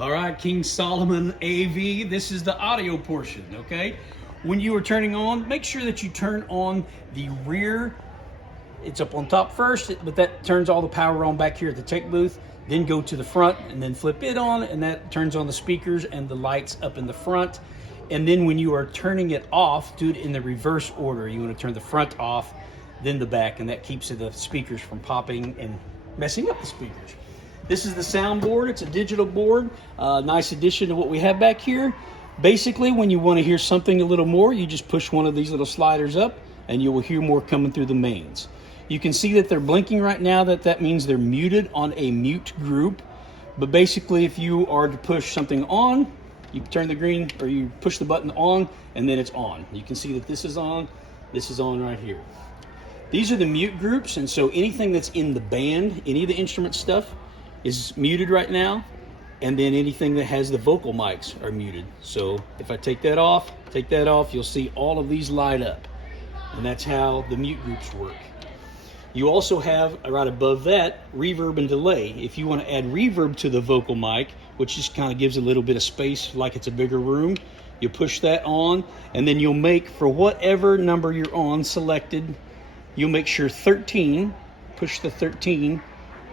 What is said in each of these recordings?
All right, King Solomon AV, this is the audio portion, okay? When you are turning on, make sure that you turn on the rear. It's up on top first, but that turns all the power on back here at the tech booth. Then go to the front and then flip it on, and that turns on the speakers and the lights up in the front. And then when you are turning it off, do it in the reverse order. You want to turn the front off, then the back, and that keeps the speakers from popping and messing up the speakers. This is the soundboard. It's a digital board. Nice addition to what we have back here. Basically, when you want to hear something a little more, you just push one of these little sliders up and you will hear more coming through the mains. You can see that they're blinking right now. That means they're muted on a mute group. But basically, if you are to push something on, you turn the green, or you push the button on, and then it's on. You can see that this is on right here. These are the mute groups, and so anything that's in the band, any of the instrument stuff, is muted right now, and then anything that has the vocal mics are muted. So if I take that off, you'll see all of these light up, and that's how the mute groups work. You also have, right above that, reverb and delay. If you want to add reverb to the vocal mic, which just kind of gives a little bit of space like it's a bigger room, you push that on, and then you'll make, for whatever number you're on selected, you'll make sure 13, push the 13,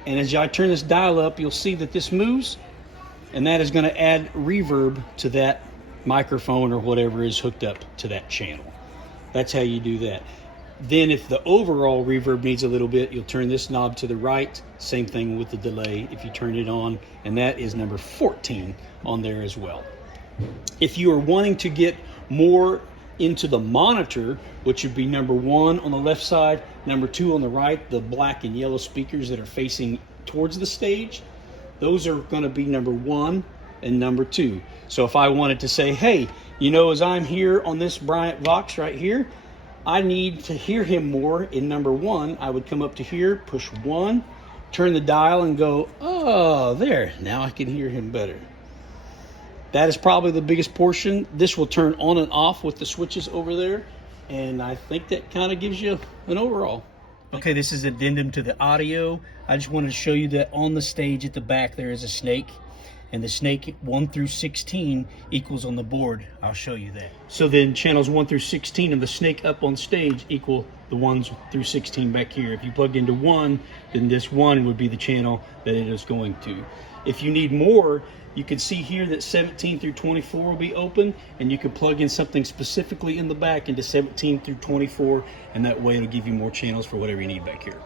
and as I turn this dial up, you'll see that this moves, and that is going to add reverb to that microphone or whatever is hooked up to that channel. That's how you do that. Then if the overall reverb needs a little bit, you'll turn this knob to the right. Same thing with the delay if you turn it on, and that is number 14 on there as well. If you are wanting to get more into the monitor, which would be number 1 on the left side, number 2 on the right, the black and yellow speakers that are facing towards the stage, those are going to be number 1 and number 2. So if I wanted to say, hey, you know, as I'm here on this Bryant Vox right here, I need to hear him more in number 1, I would come up to here, push 1, turn the dial and go, oh, there, now I can hear him better. That is probably the biggest portion. This will turn on and off with the switches over there, and I think that kind of gives you an overall. Okay, this is addendum to the audio. I just wanted to show you that on the stage at the back there is a snake, and the snake 1 through 16 equals on the board. I'll show you that. So then channels 1 through 16 and the snake up on stage equal the 1 through 16 back here. If you plugged into 1, then this 1 would be the channel that it is going to. If you need more, you can see here that 17 through 24 will be open, and you can plug in something specifically in the back into 17 through 24, and that way it'll give you more channels for whatever you need back here.